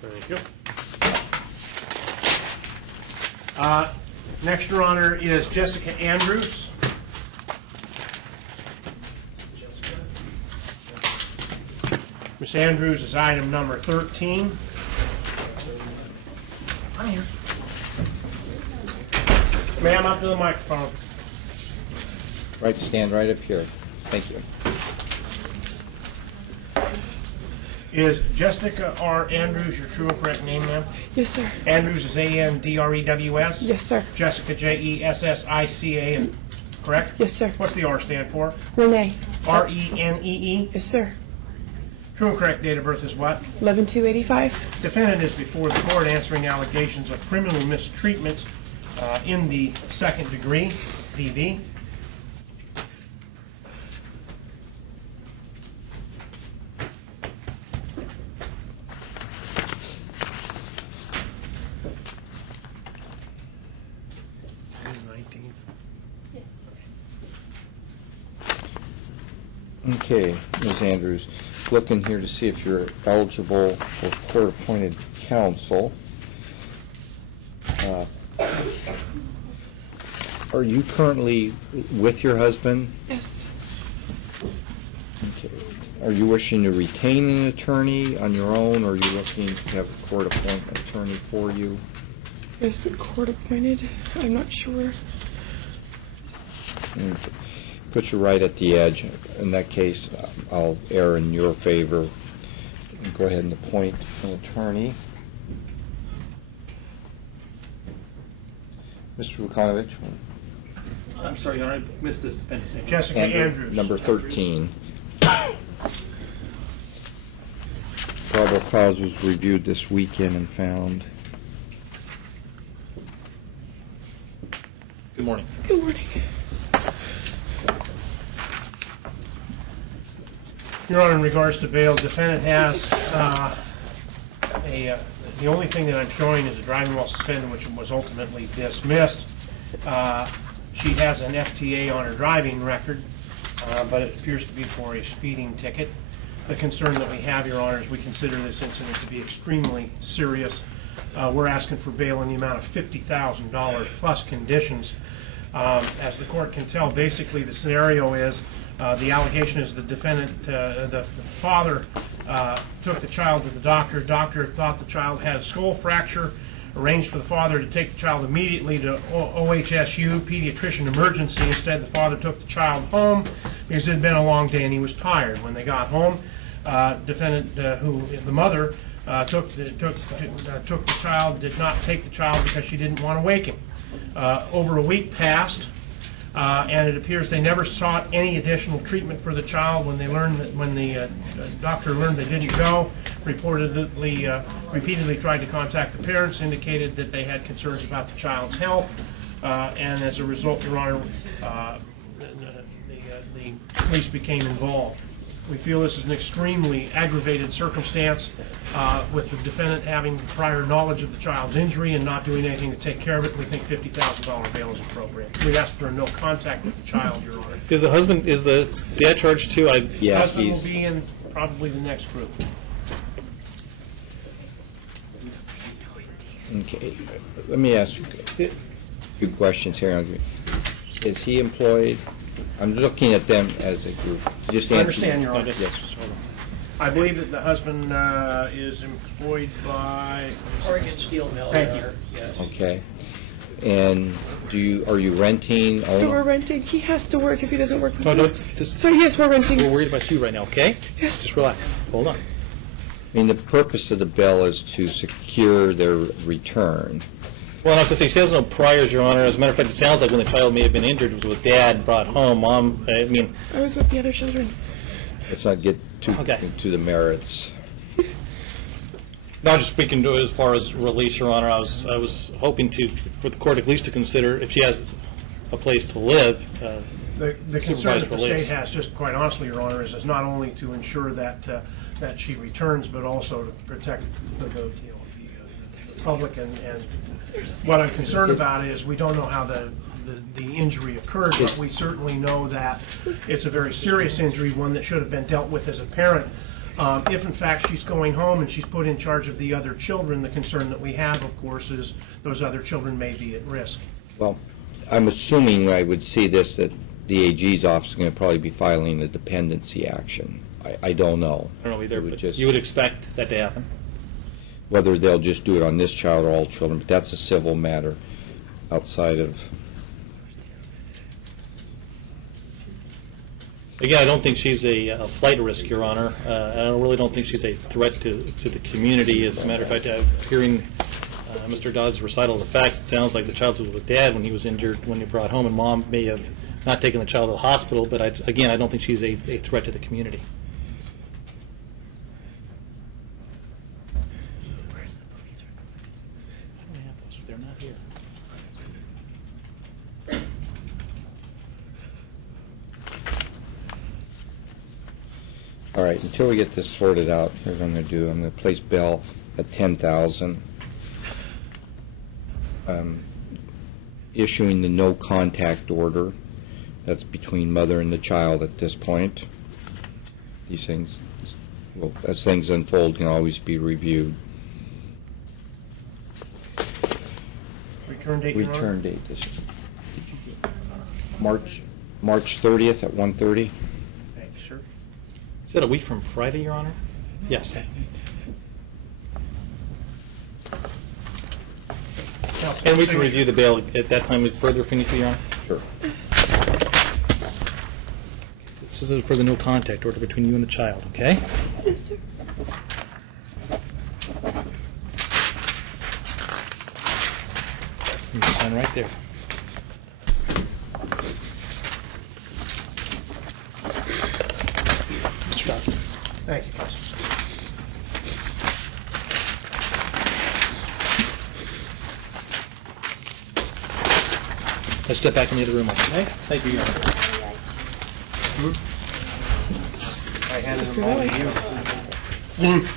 Thank you. Next, Your Honor, is Jessica Andrews. Ms. Andrews is item number 13. I'm here. Ma'am, up to the microphone. Right, stand right up here. Thank you. Is Jessica R. Andrews your true and correct name, ma'am? Yes, sir. Andrews is A-N-D-R-E-W-S? Yes, sir. Jessica, J-E-S-S-I-C-A, correct? Yes, sir. What's the R stand for? Renee. R-E-N-E-E? Yes, sir. True and correct date of birth is what? 11/2/85. Defendant is before the court answering allegations of criminal mistreatment in the second degree, DV. Okay, Ms. Andrews, looking here to see if you're eligible for court-appointed counsel. Are you currently with your husband? Yes. Okay. Are you wishing to retain an attorney on your own, or are you looking to have a court-appointed attorney for you? Yes, court appointed. I'm not sure. Okay. Put you right at the edge. In that case, I'll err in your favor and go ahead and appoint an attorney. Mr. Vukanovich. I'm sorry, Your Honor, I missed this defendant's name. Jessica Andrews. Number 13. Probable cause was reviewed this weekend and found. Good morning. Good morning. Your Honor, in regards to bail, defendant has the only thing that I'm showing is a driving while suspended, which was ultimately dismissed. She has an FTA on her driving record, but it appears to be for a speeding ticket. The concern that we have, Your Honor, is we consider this incident to be extremely serious. We're asking for bail in the amount of $50,000 plus conditions. As the court can tell, basically the scenario is the allegation is the defendant, the father took the child to the doctor. Doctor thought the child had a skull fracture, arranged for the father to take the child immediately to OHSU, pediatrician emergency. Instead, the father took the child home because it had been a long day and he was tired. When they got home, defendant, the mother, took the child, did not take the child because she didn't want to wake him. Over a week passed, and it appears they never sought any additional treatment for the child. When they learned that, when the doctor learned they didn't go, repeatedly tried to contact the parents, indicated that they had concerns about the child's health, and as a result, Your Honor, the police became involved. We feel this is an extremely aggravated circumstance with the defendant having prior knowledge of the child's injury and not doing anything to take care of it. We think $50,000 bail is appropriate. We ask for no contact with the child, Your Honor. Is the husband, is the dad charged too? The husband will be in probably the next group. Okay. Let me ask you a few questions here. Is he employed? I'm looking at them as a group. Just I understand, Your Honor. Yes. I believe that the husband is employed by Oregon Steel Mill. Thank you. Yes. Okay. And are you renting? So we're renting. He has to work if he doesn't work. No, So yes, we're renting. we're worried about you right now, okay? Yes. Just relax. Hold on. I mean, the purpose of the bail is to secure their return. Well, I was going to say, she has no priors, Your Honor. As a matter of fact, it sounds like when the child may have been injured, it was with dad, brought home, mom. I mean, I was with the other children. Let's not get too Okay. into the merits. not just speaking to it as far as release, Your Honor. I was hoping for the court at least to consider if she has a place to live. The concern that the release. state has, just quite honestly, Your Honor, is not only to ensure that that she returns, but also to protect the public. And what I'm concerned about is we don't know how the injury occurred, but we certainly know that it's a very serious injury, one that should have been dealt with as a parent. If in fact she's going home and she's put in charge of the other children, the concern that we have, of course, is those other children may be at risk. Well, I'm assuming when I would see this that the AG's office is going to probably be filing a dependency action. I don't know. I don't know either, It would but just- you would expect that to happen. Whether they'll just do it on this child or all children, but that's a civil matter outside of... Again, I don't think she's a flight risk, Your Honor. I really don't think she's a threat to the community. As a matter of fact, hearing Mr. Dodd's recital of the facts, it sounds like the child was with Dad when he was injured, when he brought home, and Mom may have not taken the child to the hospital, but again, I don't think she's a threat to the community. They're not here. All right, until we get this sorted out, here's what I'm going to do. I'm going to place bail at $10,000. Issuing the no contact order. That's between mother and the child at this point. These things, well, as things unfold, can always be reviewed. Return date, Your Honor? Return date is March 30th at 1:30. Thank you, sir. Is that a week from Friday, Your Honor? Yes. Counsel, And we can review the bail at that time further if we need to, Your Honor. Sure. This is for the no contact order between you and the child, okay? Yes, sir. You can sign right there. Mr. Dodd. Thank you, Counsel. Let's step back in the other room, okay? Thank you, Your Honor. I handed Sir, them all that to way. you.